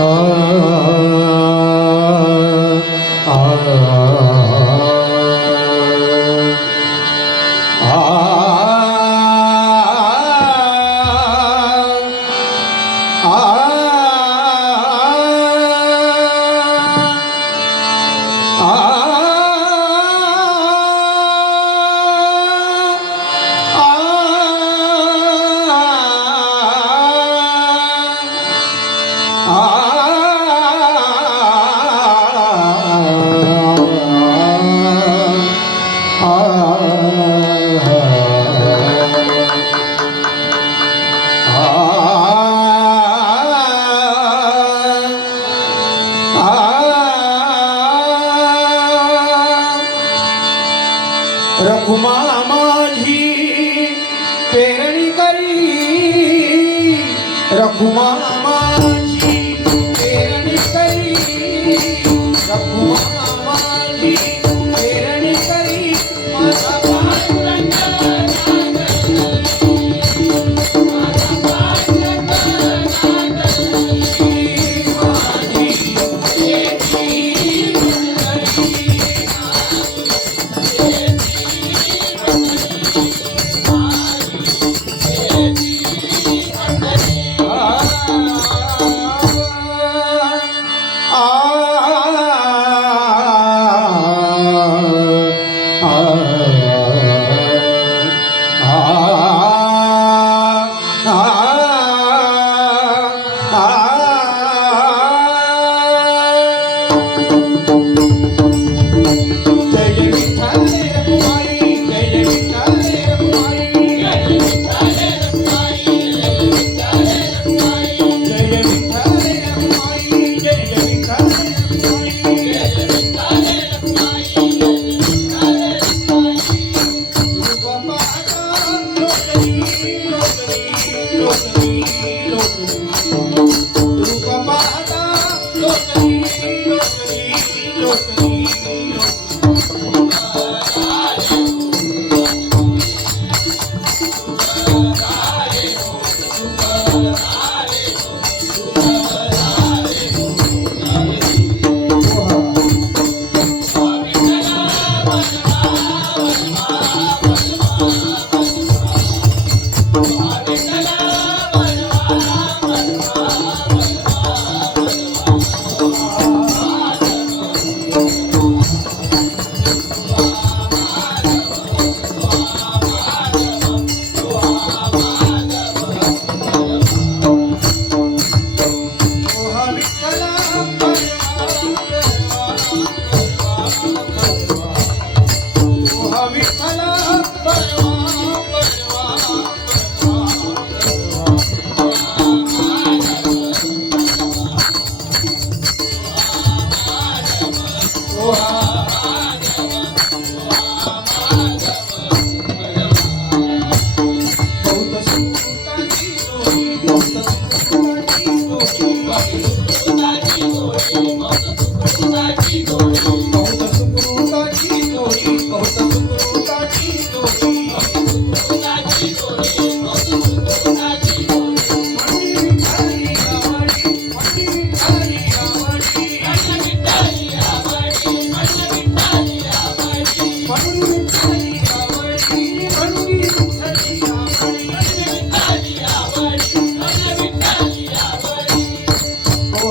ah, ah, ah. રઘુમા માજી પેરણી કરી. રઘુમા 口